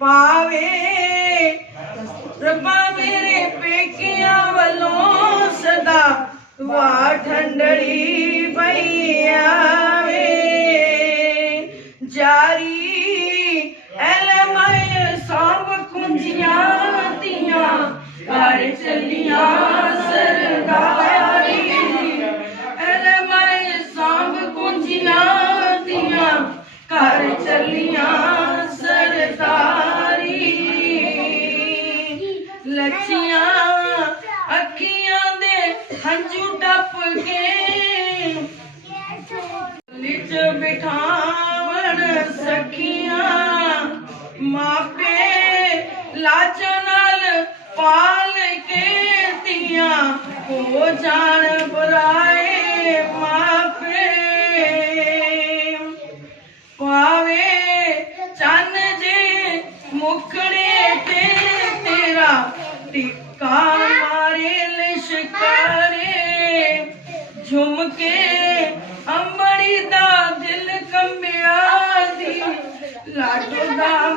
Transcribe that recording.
ਪਾਵੇ ਰੱਬਾ ਮੇਰੇ ਪੇਕਿਆਂ ਵੱਲੋਂ ਸਦਾ ਵਾ ਠੰਡੜੀ ਪਈ बिठावण सखिया, मापे लाच पाल के जान बुराए मापे। पावे चन जे मुखड़े ते तेरा, टिक्का मारे लिशकारे झुमके